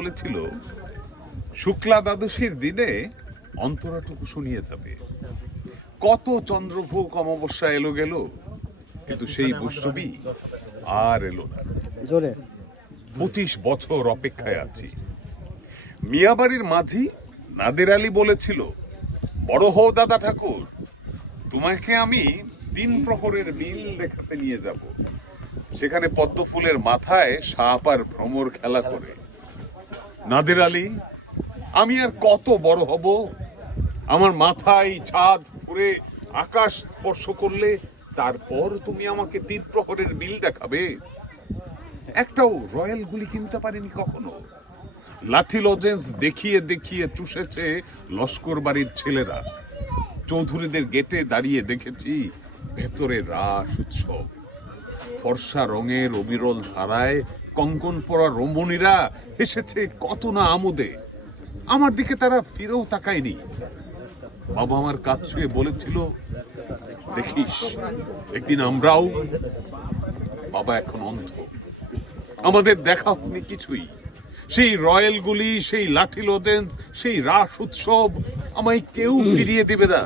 বলেছিল শুক্লা দ্বাদশীর দিনে অন্তরাটুকু শুনিয়ে যাবে। কত চন্দ্রভোগ অমাবস্যা এলো গেল, কিন্তু সেই বৈষ্ণবী আর এলো না। 25 বছর অপেক্ষায় আছি। মিয়াবাড়ির মাঝি নাদের আলী বলেছিল, বড় হও দাদা ঠাকুর, তোমাকে আমি 3 প্রহরের মিল দেখাতে নিয়ে যাব। সেখানে পদ্ম ফুলের মাথায় সাপ আর ভ্রমর খেলা করে। নাদের আলী, আমি আর কত বড় হব? আমার মাথায় ছাদ ফুরে আকাশ স্পর্শ করলে তারপর তুমি আমাকে 3 প্রহরের মিল দেখাবে? একটাও রয়্যাল গুলি কিনতে পারিনি কখনো। লাঠি লজেন্স দেখিয়ে দেখিয়ে চুষেছে লস্কর বাড়ির ছেলেরা। চৌধুরীদের গেটে দাঁড়িয়ে দেখেছি ভেতরে রাস উৎসব। ফর্সা রঙের অবিরল ধারায় কঙ্কন পরা রমণীরা এসেছে কত না আমোদে। আমার দিকে তারা ফিরেও তাকায়নি। বাবা আমার কাজ ছুঁয়ে বলেছিল, দেখিস একদিন আমরাও। বাবা এখন অন্ধ, আমাদের দেখা হয়নি কিছুই। সেই রয়্যাল গুলি, সেই লাঠি লজেন্স, সেই রাস উৎসব আমায় কেউ ফিরিয়ে দেবে না।